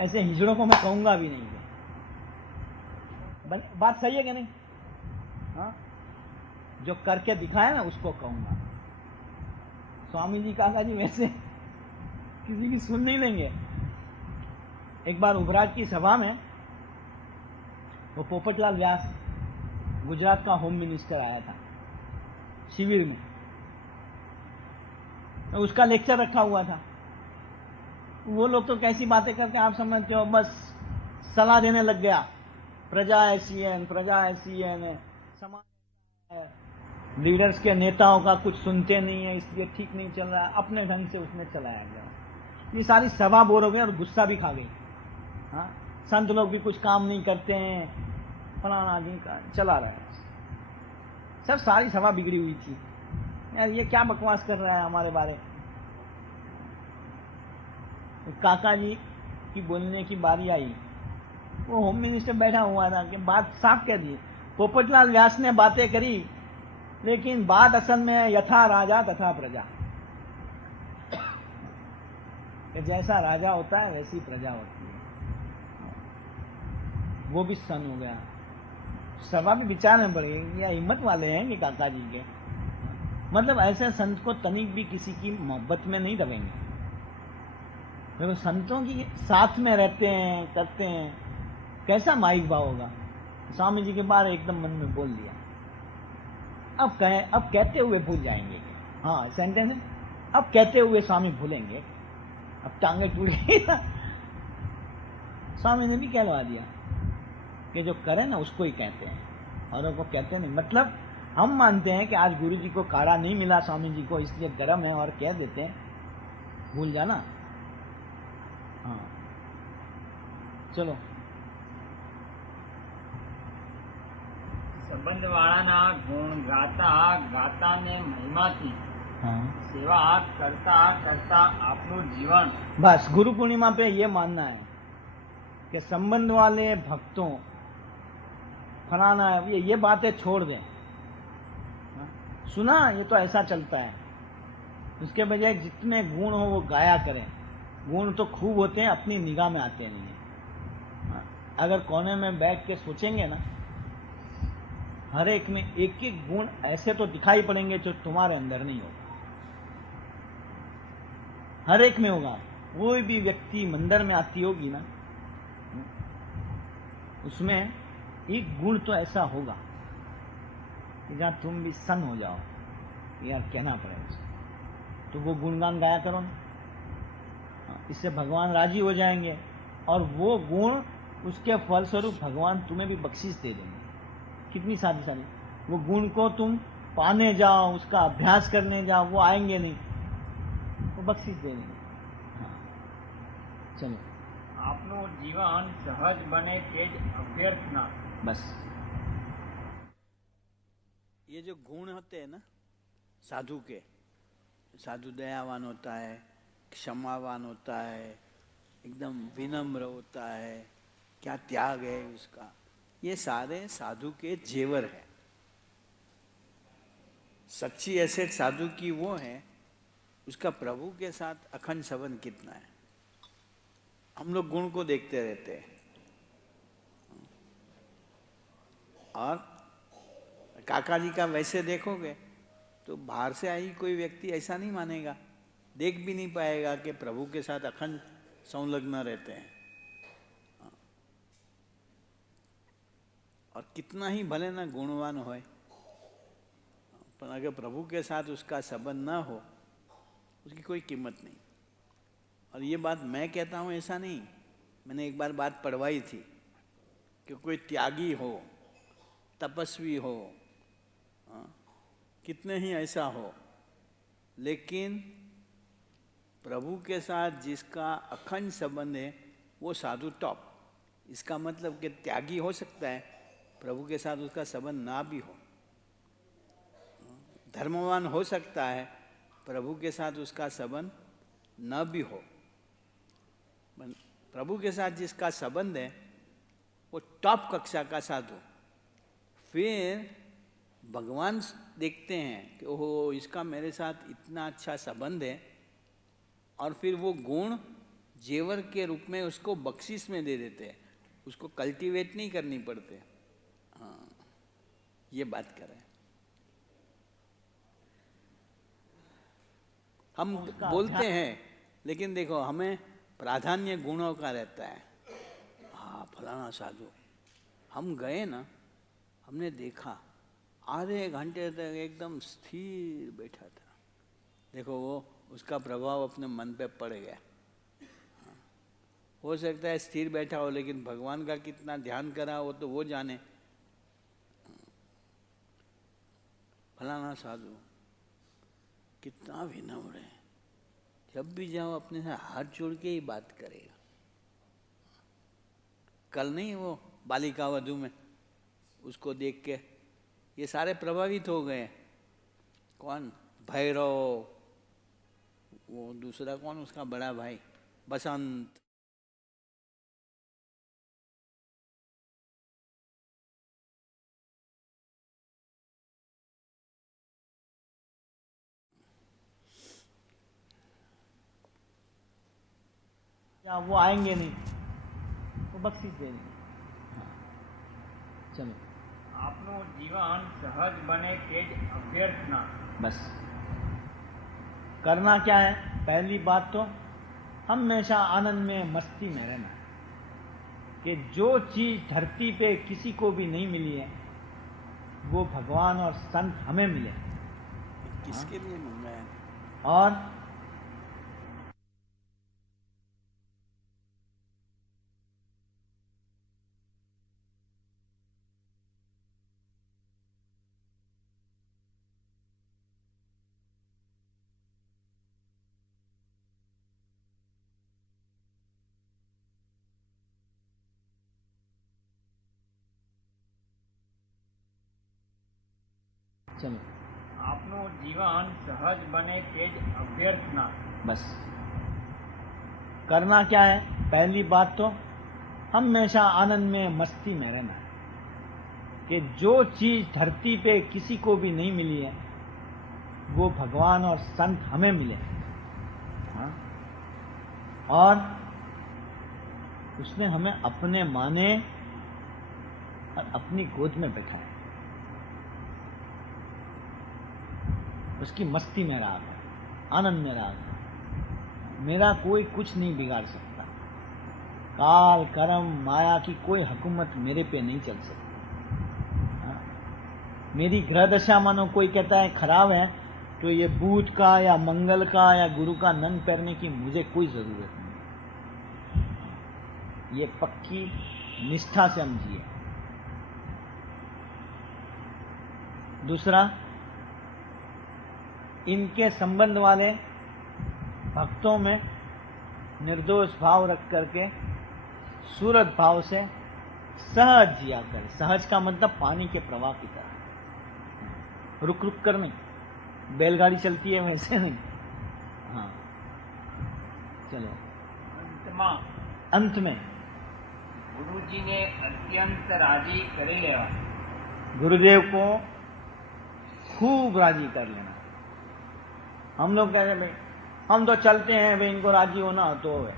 ऐसे हिजड़ों को मैं कहूंगा भी नहीं। बात सही है कि नहीं? हाँ, जो करके दिखाया ना उसको कहूंगा। स्वामी जी काका जी वैसे किसी की सुन नहीं लेंगे। एक बार उभराज की सभा में वो पोपटलाल व्यास गुजरात का होम मिनिस्टर आया था शिविर में, तो उसका लेक्चर रखा हुआ था। वो लोग तो कैसी बातें करके आप समझते हो, बस सलाह देने लग गया, प्रजा ऐसी है, प्रजा ऐसी है, समाज है, लीडर्स के नेताओं का कुछ सुनते नहीं है, इसलिए ठीक नहीं चल रहा है। अपने ढंग से उसमें चलाया गया। ये सारी सभा बोर हो गई और गुस्सा भी खा गई। हाँ, संत लोग भी कुछ काम नहीं करते हैं, फलाना जी का चला रहा है सब। सारी सभा बिगड़ी हुई थी, यार ये क्या बकवास कर रहा है हमारे बारे। तो काका जी की बोलने की बारी आई। वो होम मिनिस्टर बैठा हुआ था कि बात साफ कह दी, पोपटलाल व्यास ने बातें करी, लेकिन बात असल में यथा राजा तथा प्रजा, कि जैसा राजा होता है वैसी प्रजा होती है। वो भी सन हो गया। सभा भी विचार में पड़ गई, या हिम्मत वाले हैं कि काका जी के, मतलब ऐसे संत को तनिक भी किसी की मोहब्बत में नहीं दबेंगे। देखो संतों की साथ में रहते हैं, करते हैं, कैसा माइक भाव होगा। स्वामी जी के बारे एकदम मन में बोल दिया, अब कहते हुए भूल जाएंगे। हाँ सेंटेंस है, अब कहते हुए स्वामी भूलेंगे, अब टांगे टूट गई। स्वामी ने भी कहलवा दिया कि जो करे ना उसको ही कहते हैं, औरों को कहते नहीं। मतलब हम मानते हैं कि आज गुरु जी को काढ़ा नहीं मिला स्वामी जी को, इसलिए गर्म है और कह देते हैं, भूल जाना। हाँ चलो। સંબંધવાળાના ગુણ ગાતા ગાતાને મહિમાથી हाँ સેવા કરતા કરતા આપણું जीवन। बस गुरु पूर्णिमा पे ये मानना है कि संबंध वाले भक्तों फलाना है, ये बातें छोड़ दें। सुना ये तो ऐसा चलता है, उसके बजाय जितने गुण हो वो गाया करें। गुण तो खूब होते हैं, अपनी निगाह में आते नहीं। अगर कोने में बैठ के सोचेंगे ना, हर एक में एक एक गुण ऐसे तो दिखाई पड़ेंगे जो तुम्हारे अंदर नहीं होगा, हर एक में होगा। कोई भी व्यक्ति मंदिर में आती होगी ना, उसमें एक गुण तो ऐसा होगा कि जहां तुम भी सन हो जाओ, यार कहना पड़ेगा। तो वो गुणगान गाया करो ना, इससे भगवान राजी हो जाएंगे, और वो गुण उसके फलस्वरूप भगवान तुम्हें भी बख्शीश दे देंगे। कितनी सारी सारी वो गुण को तुम पाने जाओ, उसका अभ्यास करने जाओ, वो आएंगे नहीं, वो बख्शीश दे देंगे। हाँ चलो। આપણું જીવન સહજ બને તે જ અભ્યર્થ ના। बस ये जो गुण होते हैं ना साधु के, साधु दयावान होता है, क्षमावान होता है, एकदम विनम्र होता है, क्या त्याग है उसका, ये सारे साधु के जेवर है। सच्ची एसेट साधु की वो है, उसका प्रभु के साथ अखंड संबंध कितना है। हम लोग गुण को देखते रहते हैं, और काका जी का वैसे देखोगे तो बाहर से आई कोई व्यक्ति ऐसा नहीं मानेगा, देख भी नहीं पाएगा कि प्रभु के साथ अखंड संलग्न रहते हैं। और कितना ही भले ना गुणवान होए, पर अगर प्रभु के साथ उसका संबंध ना हो, उसकी कोई कीमत नहीं। और ये बात मैं कहता हूँ ऐसा नहीं, मैंने एक बार बात पढ़वाई थी कि कोई त्यागी हो, तपस्वी हो, कितने ही ऐसा हो, लेकिन प्रभु के साथ जिसका अखंड संबंध है वो साधु टॉप। इसका मतलब कि त्यागी हो सकता है, प्रभु के साथ उसका संबंध ना भी हो। धर्मवान हो सकता है, प्रभु के साथ उसका संबंध न भी हो। प्रभु के साथ जिसका संबंध है वो टॉप कक्षा का साधु। फिर भगवान देखते हैं कि ओहो इसका मेरे साथ इतना अच्छा संबंध है, और फिर वो गुण जेवर के रूप में उसको बख्शिश में दे देते हैं, उसको कल्टीवेट नहीं करनी पड़ते। हाँ, ये बात कर रहे हैं हम। बोलते हैं लेकिन देखो हमें प्राधान्य गुणों का रहता है। हाँ, फलाना साधु, हम गए ना, हमने देखा आधे घंटे तक एकदम स्थिर बैठा था। देखो वो उसका प्रभाव अपने मन पे पड़ गया। हाँ, हो सकता है स्थिर बैठा हो, लेकिन भगवान का कितना ध्यान करा हो तो वो जाने। फलाना साधु कितना विनम्र है, जब भी जाओ अपने से हाथ जोड़ के ही बात करेगा। कल नहीं वो बालिका वधू में, उसको देख के ये सारे प्रभावित हो गए। कौन? भैरव, वो दूसरा कौन, उसका बड़ा भाई बसंत। या वो आएंगे नहीं, वो बख्शिश देंगे। हाँ, चलो। આપનું જીવન સહજ બને તે જ અભ્યર્થના। बस करना क्या है? पहली बात तो हमेशा आनंद में, मस्ती में रहना, कि जो चीज धरती पे किसी को भी नहीं मिली है वो भगवान और संत हमें मिले। किसके लिए मंगा है? और चलो। આપનું જીવન સહજ બને તે જ અભ્યર્થના। बस करना क्या है? पहली बात तो हमेशा आनंद में, मस्ती में रहना, कि जो चीज धरती पे किसी को भी नहीं मिली है वो भगवान और संत हमें मिले। हाँ? और उसने हमें अपने माने और अपनी गोद में बैठाया। उसकी मस्ती में राग है, आनंद में राग है। मेरा कोई कुछ नहीं बिगाड़ सकता। काल कर्म माया की कोई हुकूमत मेरे पे नहीं चल सकती। हाँ? मेरी ग्रह दशा मानो कोई कहता है खराब है, तो ये बुध का या मंगल का या गुरु का नंग करने की मुझे कोई जरूरत नहीं। ये पक्की निष्ठा से समझिए। दूसरा, इनके संबंध वाले भक्तों में निर्दोष भाव रख करके सूरत भाव से सहज जिया कर। सहज का मतलब पानी के प्रवाह की तरह, रुक रुक कर नहीं, बैलगाड़ी चलती है वैसे नहीं। हाँ, चलो। અંતમાં अंत में ગુરુજીને અત્યંત રાજી કરી લેવા। गुरुदेव को खूब राजी कर लेना। हम लोग कहते हैं भाई हम तो चलते हैं, भाई इनको राजी होना हो तो है,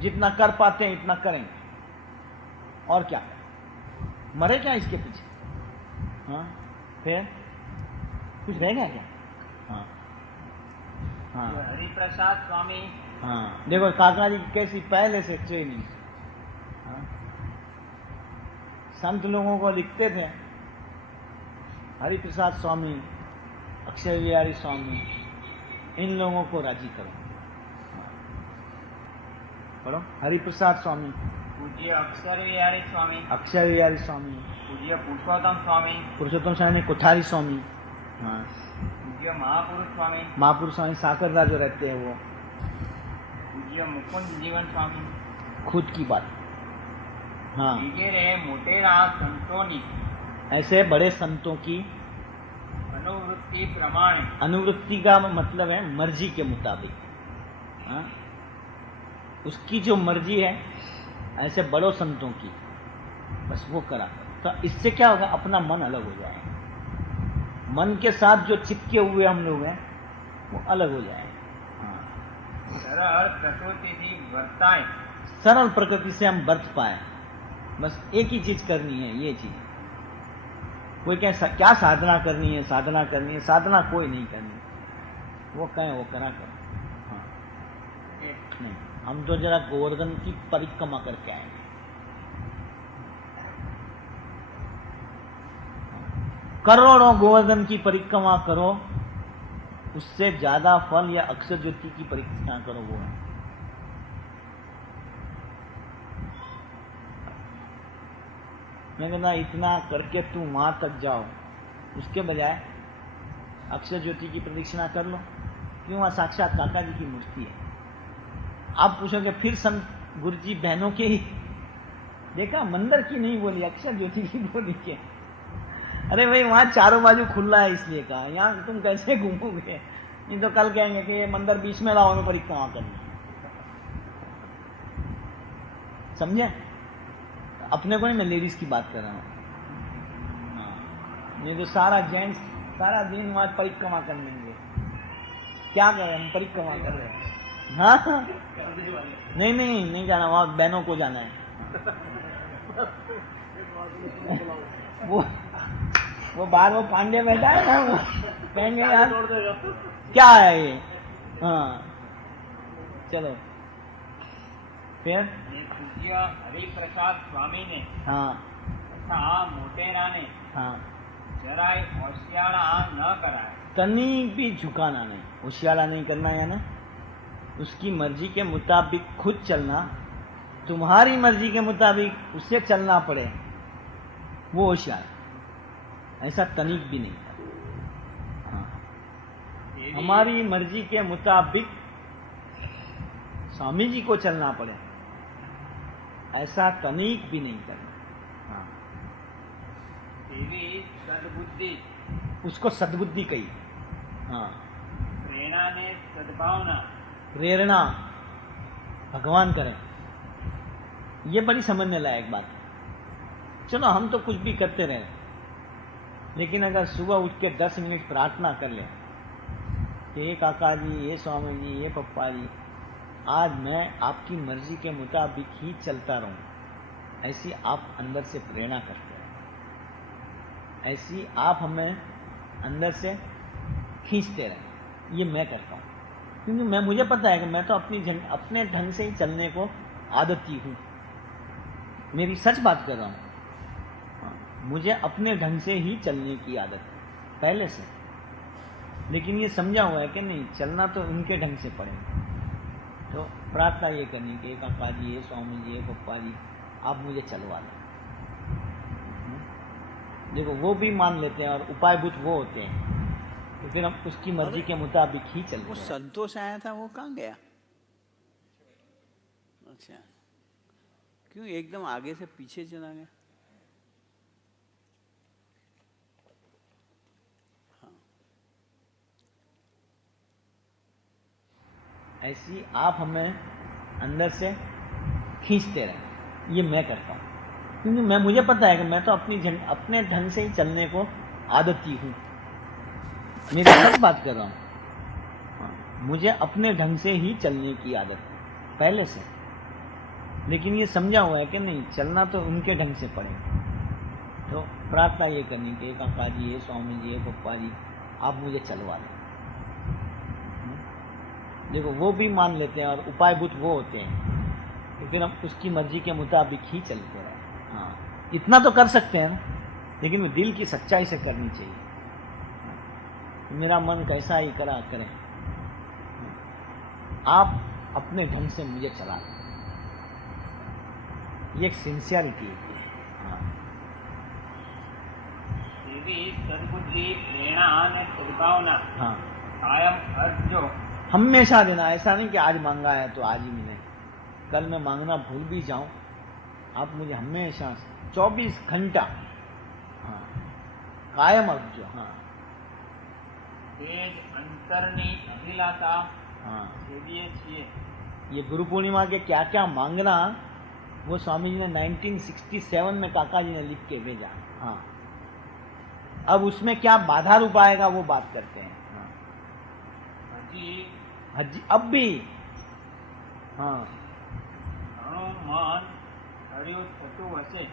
जितना कर पाते हैं इतना करेंगे। और क्या, मरे क्या इसके पीछे? हाँ, फिर कुछ रहेगा क्या? हाँ हाँ હરિપ્રસાદ સ્વામી हाँ, देखो काका जी की कैसी पहले से ट्रेनिंग। हाँ? संत लोगों को लिखते थे, हरिप्रसाद स्वामी, अक्षय विहारी स्वामी, इन लोगों को राजी करो। हाँ। पढ़ो, हरिप्रसाद स्वामी, પૂજ્ય અક્ષર વિહારી સ્વામી, अक्षय विहारी स्वामी, પૂજ્ય પુરુષોત્તમ સ્વામી, पुरुषोत्तम स्वामी कोठारी स्वामी, हाँ, પૂજ્ય મહાપુરુષ સ્વામી, महापुरुष स्वामी साकरदा जो रहते हैं वो, પૂજ્ય મુકુંદ જીવન સ્વામી खुद की बात। हाँ, વગેરે મોટેરા સંતોની ऐसे बड़े संतों की અનુવૃત્તિ પ્રમાણે अनुवृत्ति का मतलब है मर्जी के मुताबिक। हाँ? उसकी जो मर्जी है, ऐसे बड़ों संतों की, बस वो करा। तो इससे क्या होगा? अपना मन अलग हो जाएगा। मन के साथ जो चिपके हुए हम लोग हैं वो अलग हो जाएगा। हाँ, સરળ પ્રકૃતિથી વર્તાય सरल प्रकृति से हम बर्त पाए। बस एक ही चीज करनी है, ये चीज। कोई क्या साधना करनी है, साधना करनी है, साधना कोई नहीं करनी। वो कहें वो करा कर। हाँ। नहीं, हम तो जरा गोवर्धन की परिक्रमा करके आएंगे। करोड़ों गोवर्धन की परिक्रमा करो, उससे ज्यादा फल या अक्षर ज्योति की परिक्रमा करो, वो है। मैं कहता इतना करके तुम वहां तक जाओ, उसके बजाय अक्षर ज्योति की प्रदक्षिणा कर लो। क्यों? वहां साक्षात काका जी की मूर्ति है। आप पूछोगे फिर संत गुरु जी बहनों के ही देखा, मंदिर की नहीं बोली, अक्षर ज्योति की बोली के। अरे भाई वहां चारों बाजू खुला है इसलिए कहा, यहाँ तुम कैसे घूमोगे? नहीं तो कल कहेंगे कि ये मंदिर बीच में लाओ, में परिक्रमा करनी। समझे? अपने को नहीं, मैं लेडीज की बात कर रहा हूँ। नहीं तो सारा जेंट्स सारा दिन वहां परिक्रमा कर लेंगे। क्या करें, हम परिक्रमा कर रहे हैं। हाँ नहीं नहीं नहीं जाना, वहां बहनों को जाना है। वो बाहर वो पांडे बैठा है ना, वो कहेंगे यार क्या है ये। हाँ चलो फिर। પૂજ્ય હરિપ્રસાદ સ્વામીને हाँ તથા આ મોટેરાને हाँ જરાય હોશિયાળા ન કરાય। तनी भी झुकाना नहीं, होशियारा नहीं करना है ना। उसकी मर्जी के मुताबिक खुद चलना, तुम्हारी मर्जी के मुताबिक उससे चलना पड़े, वो होशियार। ऐसा तनिक भी नहीं था। हाँ। हमारी मर्जी के मुताबिक स्वामी जी को चलना पड़े, ऐसा तनिक भी नहीं करना। हाँ। એવી સદબુદ્ધિ उसको सद्बुद्धि कही। हाँ। પ્રેરણાને સદભાવના प्रेरणा भगवान करें, ये बड़ी समझने लायक बात है। चलो हम तो कुछ भी करते रहे, लेकिन अगर सुबह उठ के 10 मिनट प्रार्थना कर ले कि ये काका जी, ये स्वामी जी, ये पप्पा जी, आज मैं आपकी मर्जी के मुताबिक ही चलता रहूं, ऐसी आप अंदर से प्रेरणा करते हैं, ऐसी आप हमें अंदर से खींचते रहे। ये मैं करता हूं, क्योंकि मुझे पता है कि मैं तो अपने ढंग से ही चलने को आदती हूं। मेरी सच बात कर रहा हूं। मुझे अपने ढंग से ही चलने की आदत है पहले से, लेकिन ये समझा हुआ है कि नहीं, चलना तो उनके ढंग से पड़ेगा। तो प्रार्थना ये करनी कि काका जी, ये स्वामी जी, ये पप्पा जी, आप मुझे चलवा दें। देखो वो भी मान लेते हैं और उपायभूत वो होते हैं, तो फिर हम उसकी मर्जी के मुताबिक ही चलते वो हैं। संतोष आया था, वो कहाँ गया? अच्छा, क्यों एकदम आगे से पीछे चला गया? ऐसी आप हमें अंदर से खींचते रहे, ये मैं करता हूं, क्योंकि मुझे पता है कि मैं तो अपने ढंग से ही चलने को आदती हूं। मेरी सच बात कर रहा हूं। मुझे अपने ढंग से ही चलने की आदत है पहले से, लेकिन ये समझा हुआ है कि नहीं, चलना तो उनके ढंग से पड़ेगा। तो प्रार्थना ये करनी कि काका जी, ये स्वामी जी, ये पप्पा जी, आप मुझे चलवा दें। देखो वो भी मान लेते हैं और उपायभूत वो होते हैं, तो फिर हम उसकी मर्जी के मुताबिक ही चलते रहे। हाँ, इतना तो कर सकते हैं ना, लेकिन वो दिल की सच्चाई से करनी चाहिए। मेरा मन कैसा ही करा करे, आप अपने ढंग से मुझे चला दें, ये एक सिंसियरिटी है। हाँ। એવી સદબુદ્ધિ પ્રેરણા અને સદભાવના हाँ, કાયમ અર્જો हमेशा देना। ऐसा नहीं कि आज मांगा है तो आज ही मिले, कल मैं मांगना भूल भी जाऊं, आप मुझे हमेशा 24 घंटा, हाँ, कायम अर्जो। हाँ તેજ અંતરની અભિલાષા हाँ, સેવીએ છીએ। ये गुरु पूर्णिमा के क्या क्या मांगना, वो स्वामी जी ने 1967 में काका जी ने लिख के भेजा। हाँ, अब उसमें क्या बाधा रूप आएगा वो बात करते हैं। हाँ, હજી हज अब भी हाँ, ઘણું મન હર્યું થતું હશે.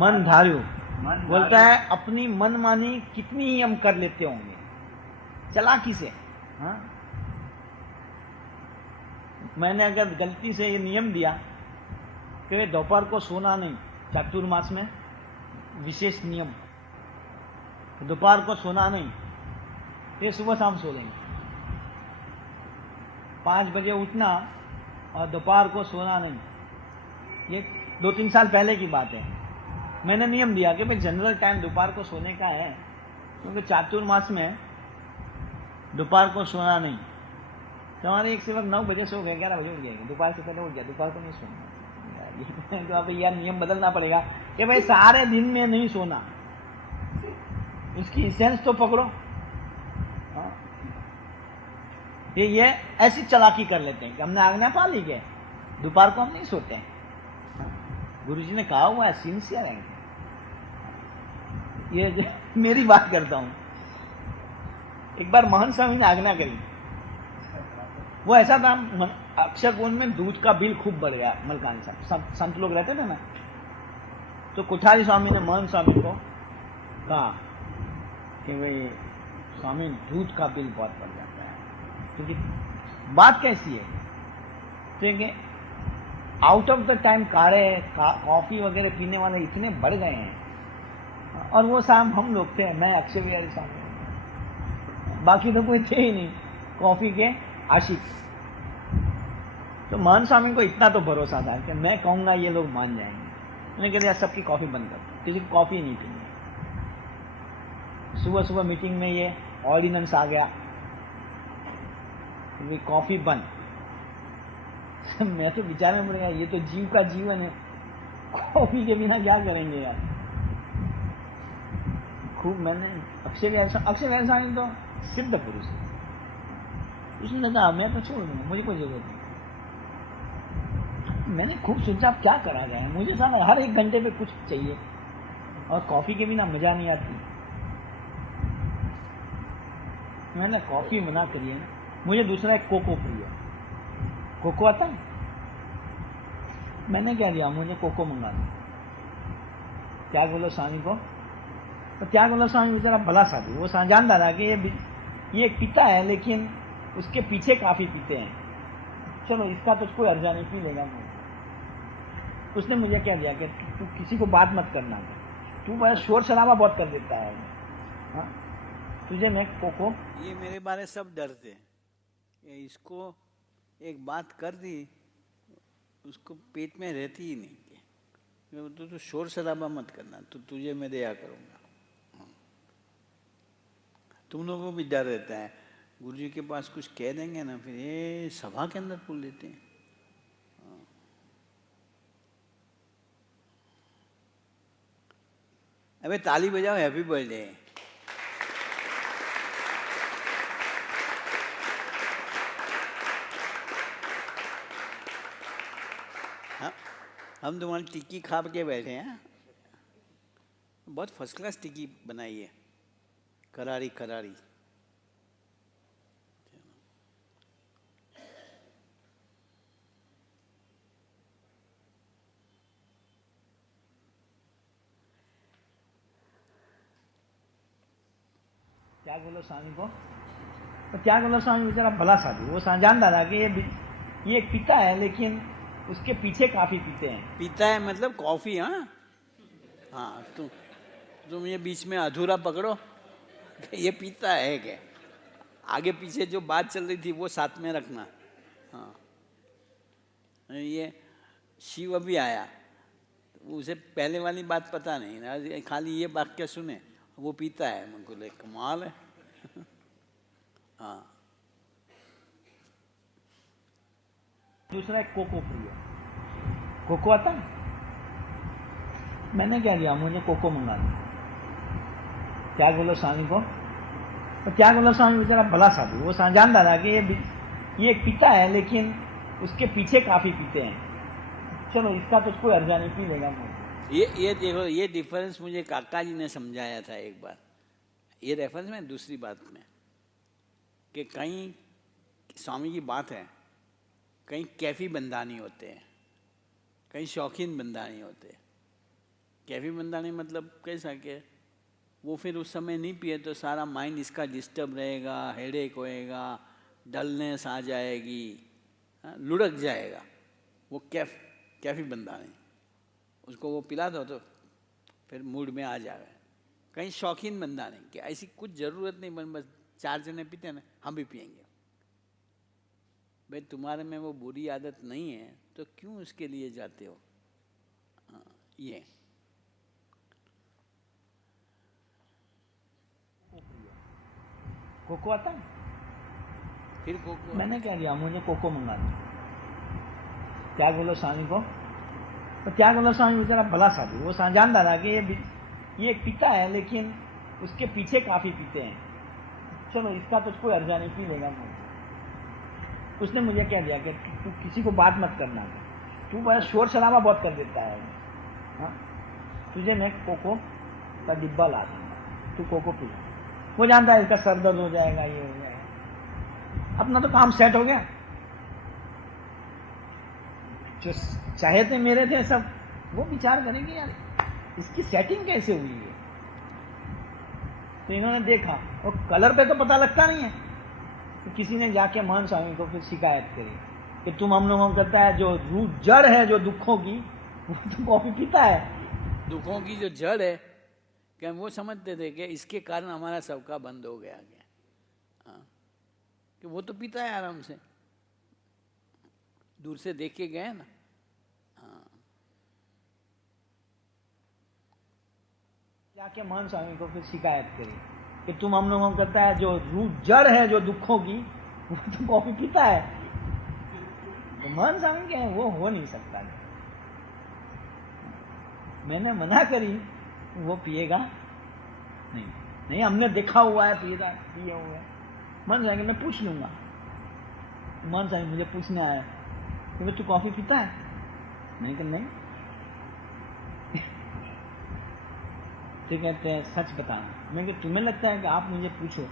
मन धार्यु મન बोलता ધાર્યું. है अपनी मनमानी कितनी ही हम कर लेते होंगे चालाकी से. हाँ, मैंने अगर गलती से ये नियम दिया कि दोपहर को सोना नहीं, चातुर्मास में विशेष नियम, दोपहर को सोना नहीं, तो ये सुबह शाम सो लेंगे. 5 बजे उठना और दोपहर को सोना नहीं. ये 2-3 साल पहले की बात है. मैंने नियम दिया कि भाई जनरल टाइम दोपहर को सोने का है, क्योंकि चातुर्मास में दोपहर को सोना नहीं. तो हमारे एक सेवक 9 बजे सो गए, 11 बजे उठ गए, दोपहर से पहले उठ गया, दोपहर को नहीं सोना. तो अब यार नियम बदलना पड़ेगा कि भाई सारे दिन में नहीं सोना, उसकी सेंस तो पकड़ो. हाँ, ये ऐसी चालाकी कर लेते हैं कि हमने आज्ञा पा ली है, दोपहर को हम नहीं सोते हैं. गुरुजी ने कहा हुआ है, सिंसियर है. ये जो मेरी बात करता हूं. एक बार महन स्वामी ने आज्ञा करी, वो ऐसा था, अक्षर कुंज में दूध का बिल खूब बढ़ गया. मलकान साहब संत लोग रहते थे ना, तो कुठारी स्वामी ने महन स्वामी को कहा कि भाई स्वामी दूध का बिल बहुत बढ़ जाता है. क्योंकि बात कैसी है, तो आउट ऑफ द टाइम काढ़े कॉफी वगैरह पीने वाले इतने बढ़ गए हैं, और वो शाम हम लोग थे, मैं अक्षय बिहारी स्वामी, बाकी तो कोई थे ही नहीं कॉफी के आशिक. तो महन स्वामी को इतना तो भरोसा था कि मैं कहूंगा ये लोग मान जाएंगे. मैंने कह दिया सबकी कॉफी बंद कर, किसी को कॉफी नहीं पीनी. सुबह सुबह मीटिंग में ये ऑर्डिनेंस आ गया, कॉफी बंद. मैं तो विचार में पड़ गया, ये तो जीव का जीवन है, कॉफी के बिना क्या करेंगे यार. खूब मैंने अक्षय बिहारी स्वामी तो सिद्ध पुरुष है, उसने कहा मैं तो छोड़ दूंगा, मुझे कोई जरूरत नहीं. मैंने खूब सोचा अब क्या करा जाए, मुझे साला हर 1 घंटे पे कुछ चाहिए, और कॉफी के बिना मजा नहीं आती. मैंने कॉफी मना करिए, मुझे दूसरा एक कोको प्रिय, कोको आता है. मैंने क्या दिया, मुझे कोको मंगा दो. त्याग बोलो स्वामी को, तो त्याग बोलो स्वामी बेचारा भला साधु, वो जानता था कि ये पीता है, लेकिन उसके पीछे काफी पीते हैं, चलो इसका तो कोई अर्जा नहीं, पी लेगा. उसने मुझे क्या दिया कि तू किसी को बात मत करना, तू बड़ा शोर शराबा बहुत कर देता है. हाँ, तुझे मैं कोको. ये मेरे बारे सब डरते हैं, इसको एक बात कर दी उसको पेट में रहती ही नहीं. तो शोर शराबा मत करना, तो तुझे मैं दया करूंगा. तुम लोगों को भी डर रहता है, गुरुजी के पास कुछ कह देंगे ना, फिर ये सभा के अंदर बोल देते हैं. अबे ताली बजाओ, हैप्पी बर्थडे. हम तुम्हारी टिक्की खा के बैठे हैं, बहुत फर्स्ट क्लास टिक्की बनाई है, करारी करारी. त्याग बोलो स्वामी को, तो त्याग बोलो स्वामी बेचारा भला साधु, वो जानता था कि ये पीता है, लेकिन उसके पीछे काफी पीते हैं. पीता है मतलब कॉफी. हाँ हाँ, तुम ये बीच में अधूरा पकड़ो, ये पीता है क्या, आगे पीछे जो बात चल रही थी वो साथ में रखना. हाँ, ये शिव अभी आया, उसे पहले वाली बात पता नहीं, खाली ये वाक्य सुने, वो पीता है. मुझको ले कमाल है. हाँ, दूसरा एक कोको प्रिय, कोको आता है. मैंने क्या दिया, मुझे कोको मंगा दो. त्याग बोलो स्वामी को, तो त्याग बोलो स्वामी बेचारा भला साधु, वो जानता था कि ये पीता है, लेकिन उसके पीछे काफी पीते हैं, चलो इसका तो कोई अर्जा नहीं, पी लेगा. ये देखो, ये डिफरेंस मुझे काका जी ने समझाया था एक बार. ये रेफरेंस में दूसरी बात में कि कहीं स्वामी की बात है कहीं कैफी बंदानी होते हैं, कहीं शौकीन बंदानी होते हैं। कैफी बंदानी मतलब कैसा कि वो फिर उस समय नहीं पिए तो सारा माइंड इसका डिस्टर्ब रहेगा, हेडेक होएगा, डलनेस आ जाएगी, लुढ़क जाएगा। वो कैफी बंदानी, उसको वो पिला दो तो फिर मूड में आ जाए। कहीं शौकीन बंदा नहीं कि ऐसी कुछ ज़रूरत नहीं, बस 4 जने पीते हैं ना, हम भी पिएंगे। भाई तुम्हारे में वो बुरी आदत नहीं है तो क्यों उसके लिए जाते हो? ये कोको आता है, फिर कोको मैंने क्या किया, मुझे कोको मंगा दिया। त्याग बोलो स्वामी को, तो त्याग बोलो स्वामी बेचारा भला साधु, वो जानता था कि ये पीता है लेकिन उसके पीछे काफी पीते हैं, चलो इसका तो कोई अर्जा नहीं, पी लेगा। उसने मुझे कह दिया कि तू किसी को बात मत करना, तू बस शोर शराबा बहुत कर देता है, हाँ? तुझे मैं कोको का डिब्बा ला दूंगा, तू कोको पी। वो जानता है इसका सर दर्द हो जाएगा, ये हो जाएगा, अपना तो काम सेट हो गया। जो चाहे थे मेरे थे सब, वो विचार करेंगे यार इसकी सेटिंग कैसे हुई है। तो इन्होंने देखा, और कलर पे तो पता लगता नहीं है, तो किसी ने जाके महान स्वामी को फिर शिकायत करी कि तुम हम लोगों को कहता है जो रूट जड़ है जो दुखों की, वो तो कॉफी पीता है। दुखों की जो जड़ है कि वो समझते थे कि इसके कारण हमारा सबका बंद हो गया, कि वो तो पीता है आराम से, दूर से देख के गए ना। जाके महान स्वामी को फिर शिकायत करी कि तुम हम लोगों को कहता है जो रूट जड़ है जो दुखों की, वो तो कॉफी पीता है। तो महान स्वामी के वो हो नहीं सकता, मैंने मना करी, वो पिएगा नहीं, नहीं हमने देखा हुआ है पिए हुए। मन जाएंगे मैं पूछ लूंगा, मन जाएंगे मुझे पूछने आया कि तू कॉफी पीता है? नहीं कि नहीं। तो कहते हैं सच बताना। मैं कि तुम्हें लगता है कि आप मुझे पूछो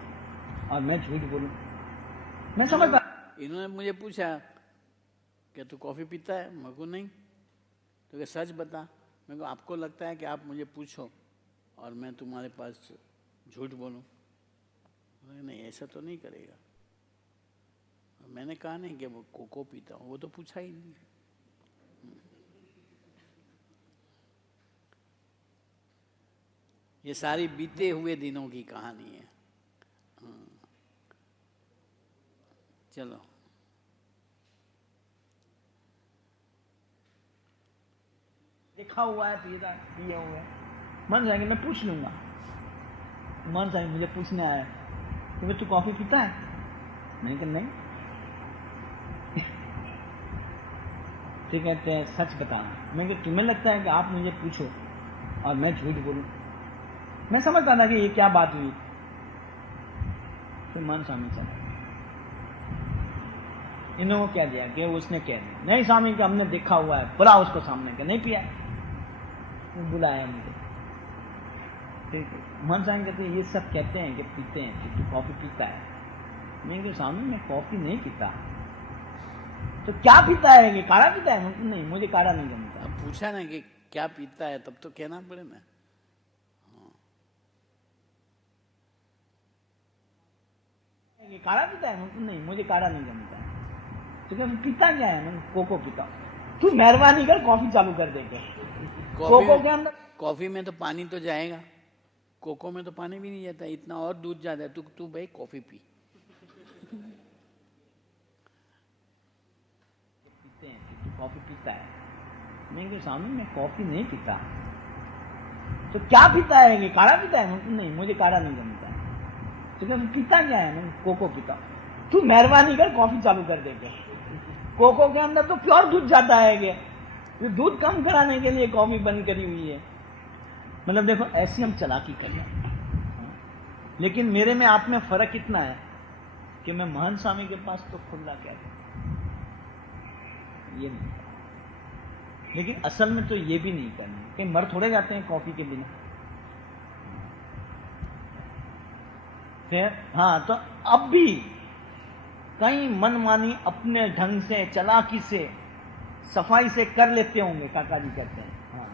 और मैं झूठ बोलूं? मैं समझ पा। इन्होंने मुझे पूछा क्या तू कॉफी पीता है? मैं को नहीं। तो क्या सच बता। मैं को आपको लगता है कि आप मुझे पूछो और मैं तुम्हारे पास झूठ बोलूं? नहीं, ऐसा तो नहीं करेगा। मैंने कहा नहीं कि वो कोको पीता हूँ, वो तो पूछा ही नहीं। ये सारी बीते हुए दिनों की कहानी है। चलो, देखा हुआ है पिए हुए। मन जाएंगे मैं पूछ लूंगा। मन जाएंगे मुझे पूछने आया कि तू कॉफी पीता है? नहीं कि नहीं। तो कहते हैं सच बताना। मैं कि तुम्हें लगता है कि आप मुझे पूछो और मैं झूठ बोलूं? मैं समझता था कि ये क्या बात हुई। फिर मन स्वामी चला, इन्होंने क्या दिया कि उसने कह दिया नहीं स्वामी को हमने देखा हुआ है, बुला उसको सामने के। नहीं पिया, वो बुलाया मुझे। ठीक है, मन स्वामी कहते ये सब कहते हैं कि पीते हैं कि तू कॉफी पीता है। मैं कि स्वामी मैं कॉफी नहीं पीता। तो क्या पीता है? कि काढ़ा पीता है? नहीं, मुझे काढ़ा नहीं जमता। अब पूछा ना कि क्या पीता है, तब तो कहना पड़े ना। काढ़ा पीता है? नहीं, मुझे काढ़ा नहीं जमता। तो क्या पीता क्या है? मैं कोको पीता। तू मेहरबानी कर कॉफी चालू कर दे। कोको के अंदर कॉफी में तो पानी तो जाएगा, कोको में तो पानी भी नहीं जाता, इतना और दूध जाता है। तू भाई कॉफी पी। पीते हैं कि तू कॉफी पीता है। मैं कि स्वामी मैं कॉफी नहीं पीता। तो क्या पीता है? कि काढ़ा पीता है? नहीं, मुझे काढ़ा नहीं जमता। तो क्या पीता क्या है? मैं कोको पीता। तू मेहरबानी कर कॉफी चालू कर दे। कोको के अंदर तो प्योर दूध जाता है। कि दूध कम कराने के लिए कॉफी बंद करी हुई है। मतलब देखो ऐसी हम चालाकी कर रहे हैं। लेकिन मेरे में आप में फर्क इतना है कि मैं महान स्वामी के पास तो खुला क्या ये नहीं, लेकिन असल में तो ये भी नहीं करना। कहीं मर थोड़े जाते हैं कॉफी के बिना। फिर हाँ, तो अब भी कहीं मनमानी अपने ढंग से, चालाकी से, सफाई से कर लेते होंगे, काका जी कहते हैं। हाँ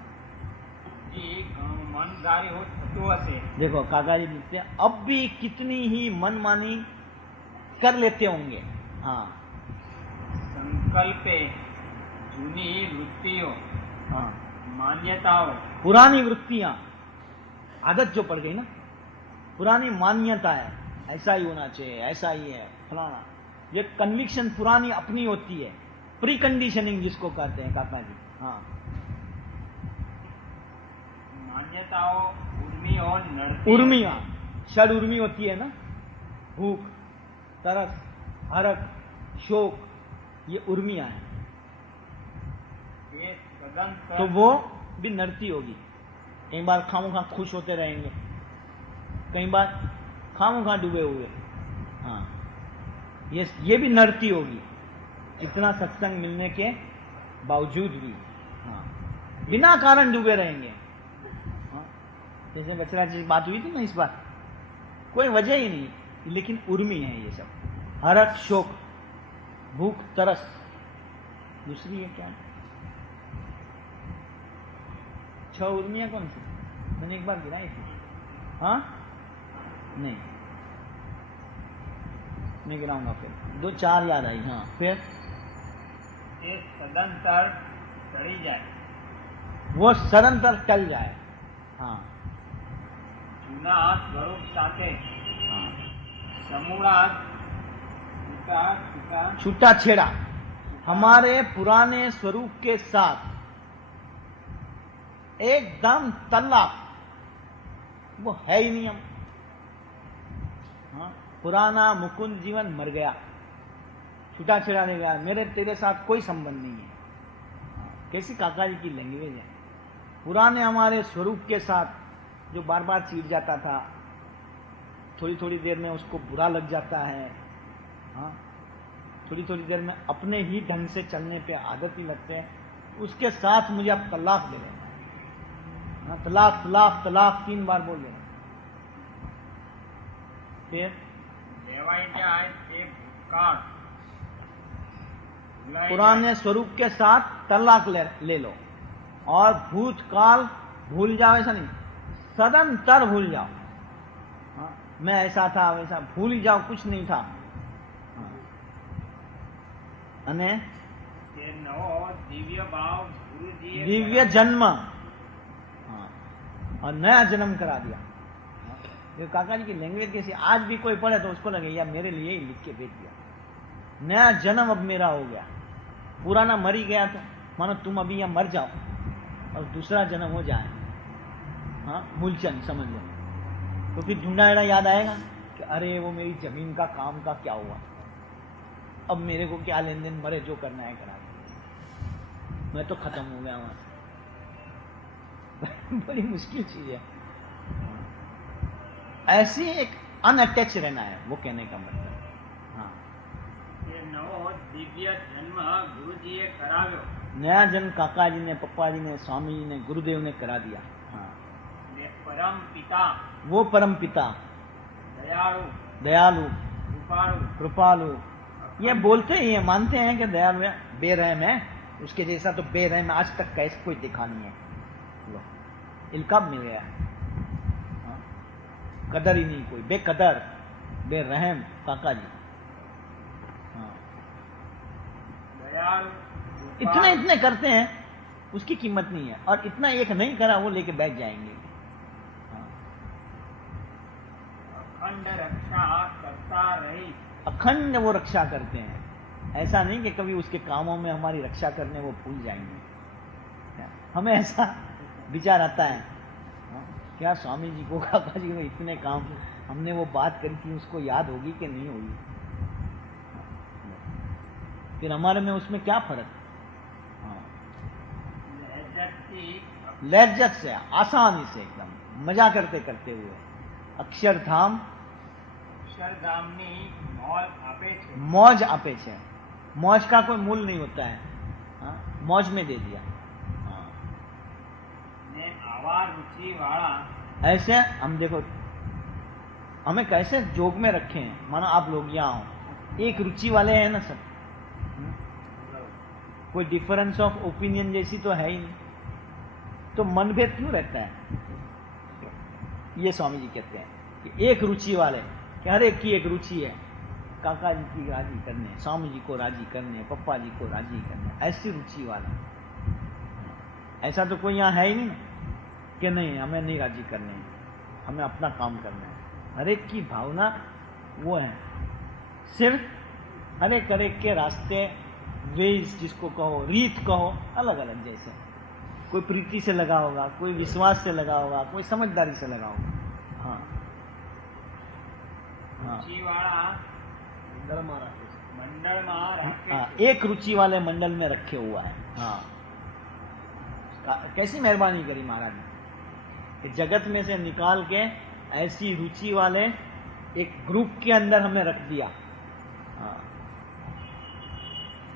जी मनदारी हो थतो हशे। देखो काका जी कहते हैं अब भी कितनी ही मनमानी कर लेते होंगे। हाँ संकल्पे जूनी वृत्तियों, हाँ मान्यताओं, पुरानी वृत्तियां, आदत जो पड़ गई ना, पुरानी मान्यता है, ऐसा ही होना चाहिए, ऐसा ही है फलाना, ये कन्विक्शन पुरानी अपनी होती है, प्री कंडीशनिंग जिसको कहते हैं काका जी। हाँ मान्यताओं, उर्मियों, नृत्य, उर्मियां, षड उर्मी होती है ना, भूख, तरस, हरक, शोक, ये उर्मियां हैं। ये सदंतर तो वो भी नृत्य होगी। कई बार खामोखा खुश होते रहेंगे, कई बार खामोखा डूबे हुए। हाँ ये भी नृत्य होगी, इतना सत्संग मिलने के बावजूद भी। हाँ बिना कारण डूबे रहेंगे। हाँ जैसे बचरा जी बात हुई थी ना, इस बार कोई वजह ही नहीं, लेकिन उर्मी है ये सब, हरक, शोक, भूख, तरस। दूसरी है क्या, 6 उर्मियां कौन सी, मैंने एक बार गिराई थी। हाँ नहीं, मैं गिराऊंगा फिर, 2 4 याद आई। हाँ फिर ये सदंतर चढ़ी जाए, वो सदंतर टल जाए। हाँ जूना स्वरूप साथे हाँ समूढ़ा छूटा छूटा छूटा छेड़ा, हमारे पुराने स्वरूप के साथ एकदम तल्लाक, वो है ही नहीं हम। हाँ पुराना मुकुंद जीवन मर गया, छूटा छेड़ा नहीं गया, मेरे तेरे साथ कोई संबंध नहीं है। हाँ, कैसी काका जी की लैंग्वेज है। पुराने हमारे स्वरूप के साथ जो बार बार चीर जाता था, थोड़ी थोड़ी देर में उसको बुरा लग जाता है। हाँ थोड़ी थोड़ी देर में अपने ही ढंग से चलने पे आदत ही लगते हैं, उसके साथ मुझे अब तलाक दे देना। हाँ तलाक तलाक तलाक 3 बार बोल देना। फिर लेवाई जाए ते भूतकाल, भुलाई पुराने स्वरूप के साथ तलाक ले लो, और भूतकाल भूल जाओ, ऐसा नहीं, सदंतर भूल जाओ। हाँ मैं ऐसा था वैसा भूल ही जाओ, कुछ नहीं था। અને તે નવો દિવ્ય ભાવ ગુરુજીએ दिव्य जन्म, हाँ, और नया जन्म करा दिया। हाँ, ये काका जी की लैंग्वेज कैसी, आज भी कोई पढ़े तो उसको लगे यार मेरे लिए ही लिख के भेज दिया। नया जन्म अब मेरा हो गया, पुराना मर ही गया, तो मानो तुम अभी यहाँ मर जाओ और दूसरा जन्म हो जाए। हाँ मूलचंद समझ लो, तो फिर ढूंढा याद आएगा कि अरे वो मेरी जमीन का काम का क्या हुआ, अब मेरे को क्या लेन देन, मरे जो करना है करा दे, मैं तो खत्म हो गया वहां से। बड़ी मुश्किल चीज है। ऐसी एक अनअटैच रहना है, वो कहने का मतलब। हाँ તે નવો દિવ્ય જન્મ ગુરુજીએ કરાવ્યો नया जन्म काका जी ने, पप्पा जी ने, स्वामी जी ने, गुरुदेव ने करा दिया। हाँ ને પરમ પિતા वो परम पिता, દયાળુ दयालु, કૃપાળુ कृपालु, ये बोलते ही है, मानते हैं कि दयालु है, बेरहम है, उसके जैसा तो बेरहम आज तक कैसे कोई दिखा नहीं है। लो इल्काब मिल गया। हाँ? कदर ही नहीं कोई, बेकदर, बेरहम काका जी। हाँ દયાળુ इतने इतने करते हैं, उसकी कीमत नहीं है, और इतना एक नहीं करा वो लेके बैठ जाएंगे। हाँ। અખંડ રક્ષા કરતા રહી अखंड वो रक्षा करते हैं, ऐसा नहीं कि कभी उसके कामों में हमारी रक्षा करने वो भूल जाएंगे। हमें ऐसा विचार आता है, हाँ, क्या स्वामी जी को, काका जी को इतने काम, हमने वो बात करी थी, उसको याद होगी कि नहीं होगी। फिर हमारे में उसमें क्या फर्क। हाँ લહેજતથી लज्जत से, आसानी से, एकदम मजा करते करते हुए अक्षरधाम અક્ષરધામની મોલ આપે છે मौज आपे छे। मौज का कोई मूल नहीं होता है। हाँ? मौज में दे दिया। हाँ। ને આવા રુચિવાળા ऐसे हम देखो, हमें कैसे जोग में रखे हैं, मानो आप लोग यहाँ हो, एक रुचि वाले हैं ना सब। कोई डिफरेंस ऑफ ओपिनियन जैसी तो है ही नहीं, तो मनभेद क्यों रहता है? ये स्वामी जी कहते हैं कि एक रुचि वाले, कि हर एक की एक रुचि है, काका जी की राजी करने, स्वामी जी को राजी करने, पप्पा जी को राजी करने, ऐसी रुचि वाला। ऐसा तो कोई यहाँ है ही नहीं कि नहीं हमें नहीं राजी करने, हमें अपना काम करना है। हर एक की भावना वो है, सिर्फ हर एक के रास्ते, वेज जिसको कहो, रीत कहो, अलग अलग जैसे। कोई प्रीति से लगा होगा, कोई विश्वास से लगा होगा, कोई समझदारी से लगा होगा। हाँ हाँ रुचिवाड़ा मंडल में हाँ, एक रुचि वाले मंडल में रखे हुआ है। हाँ, कैसी मेहरबानी करी महाराज ने कि जगत में से निकाल के ऐसी रुचि वाले एक ग्रुप के अंदर हमें रख दिया। हाँ,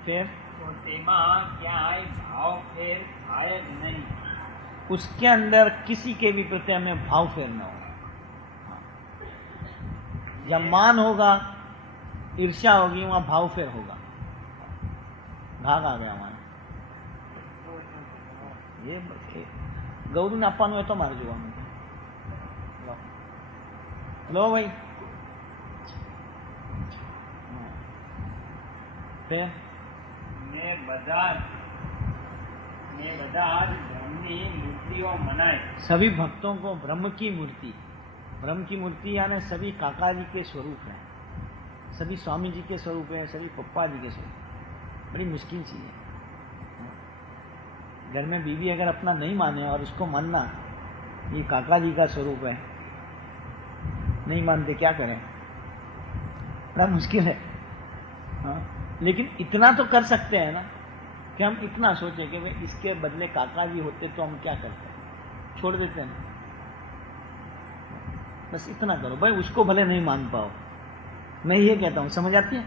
फिर तो तेमा क्याय भाव फेर थाय ज नहीं। उसके अंदर किसी के भी प्रति हमें भाव फेर न होगा। जब मान होगा, ईर्ष्या होगी, वहां भाव फेर होगा। भाग आ गया वहां। ये गौरी ने આપવાનું હોય તો મારે જોવાનું। લો ભાઈ, फिर ने બધા જ બ્રહ્મની મૂર્તિઓ મનાય। सभी भक्तों को ब्रह्म की मूर्ति यानी सभी काका जी के स्वरूप हैं, सभी स्वामी जी के स्वरूप हैं, सभी पप्पा जी के स्वरूप। बड़ी मुश्किल चीज है। घर में बीवी अगर अपना नहीं माने और उसको मानना ये काका जी का स्वरूप है, नहीं मानते क्या करें? बड़ा मुश्किल है। हाँ, लेकिन इतना तो कर सकते हैं ना कि हम इतना सोचें कि भाई इसके बदले काका जी होते तो हम क्या करते हैं? छोड़ देते हैं। बस इतना करो भाई, उसको भले नहीं मान पाओ। मैं ये कहता हूं, समझ आती है?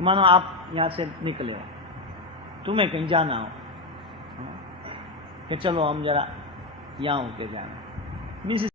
मानो आप यहां से निकले हो, तुम्हें कहीं जाना हो, कि चलो हम जरा यहां होके जाना, मिसेस